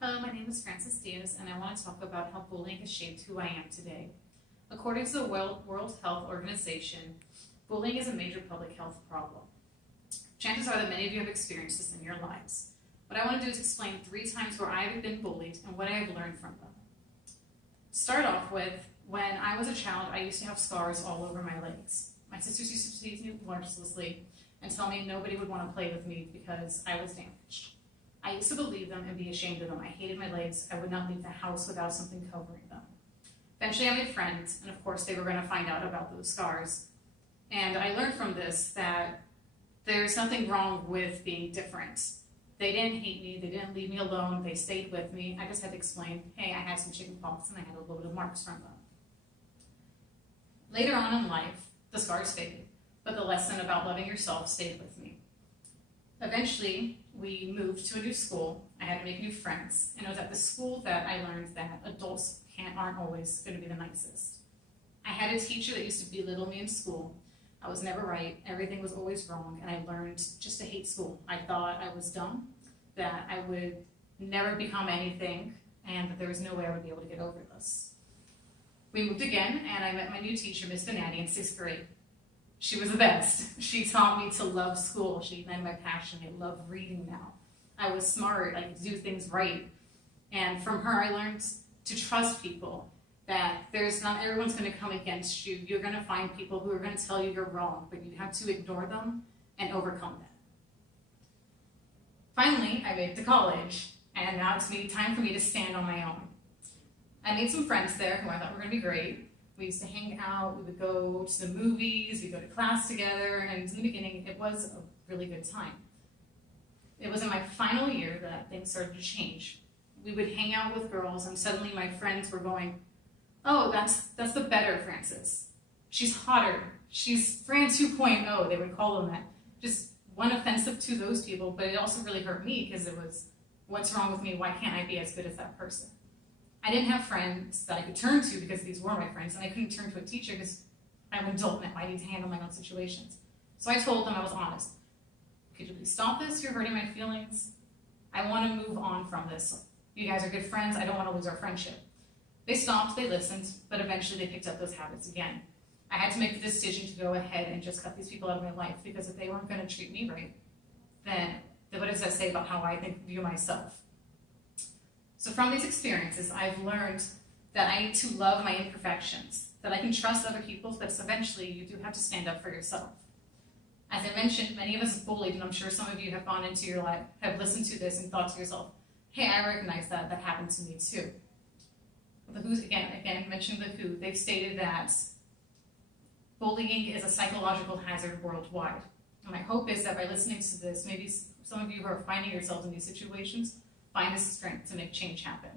Hello, my name is Diaz, and I want to talk about how bullying has shaped who I am today. According to the World Health Organization, bullying is a major public health problem. Chances are that many of you have experienced this in your lives. What I want to do is explain 3 times where I have been bullied and what I have learned from them. Start off with, when I was a child, I used to have scars all over my legs. My sisters used to tease me mercilessly and tell me nobody would want to play with me because I was damaged. I used to believe them and be ashamed of them. I hated my legs. I would not leave the house without something covering them. Eventually I made friends, and of course they were going to find out about those scars. And I learned from this that there's nothing wrong with being different. They didn't hate me. They didn't leave me alone. They stayed with me. I just had to explain, hey, I had some chicken pox and I had a little bit of marks from them. Later on in life, the scars faded, but the lesson about loving yourself stayed with me. Eventually, we moved to a new school. I had to make new friends, and it was at the school that I learned that adults aren't always going to be the nicest. I had a teacher that used to belittle me in school. I was never right, everything was always wrong, and I learned just to hate school. I thought I was dumb, that I would never become anything, and that there was no way I would be able to get over this. We moved again, and I met my new teacher, Miss Benatti, in 6th grade. She was the best. She taught me to love school. She ignited my passion. I love reading now. I was smart. I could do things right. And from her, I learned to trust people, that not everyone's going to come against you. You're going to find people who are going to tell you you're wrong, but you have to ignore them and overcome that. Finally, I made it to college, and now it's time for me to stand on my own. I made some friends there who I thought were going to be great. We used to hang out, we would go to the movies, we'd go to class together, and in the beginning, it was a really good time. It was in my final year that things started to change. We would hang out with girls, and suddenly my friends were going, oh, that's the better Frances. She's hotter. She's Fran 2.0, they would call them that. Just one offensive to those people, but it also really hurt me because it was, what's wrong with me? Why can't I be as good as that person? I didn't have friends that I could turn to because these were my friends, and I couldn't turn to a teacher because I'm an adult now. I need to handle my own situations. So I told them, I was honest. Could you please stop this? You're hurting my feelings. I want to move on from this. You guys are good friends. I don't want to lose our friendship. They stopped, they listened, but eventually they picked up those habits again. I had to make the decision to go ahead and just cut these people out of my life, because if they weren't going to treat me right, then what does that say about how I view myself? So from these experiences, I've learned that I need to love my imperfections, that I can trust other people, but eventually you do have to stand up for yourself. As I mentioned, many of us are bullied, and I'm sure some of you have gone into your life, have listened to this and thought to yourself, hey, I recognize that happened to me too. The WHO's, again, mentioning the WHO, they've stated that bullying is a psychological hazard worldwide. And my hope is that by listening to this, maybe some of you who are finding yourselves in these situations, find the strength to make change happen.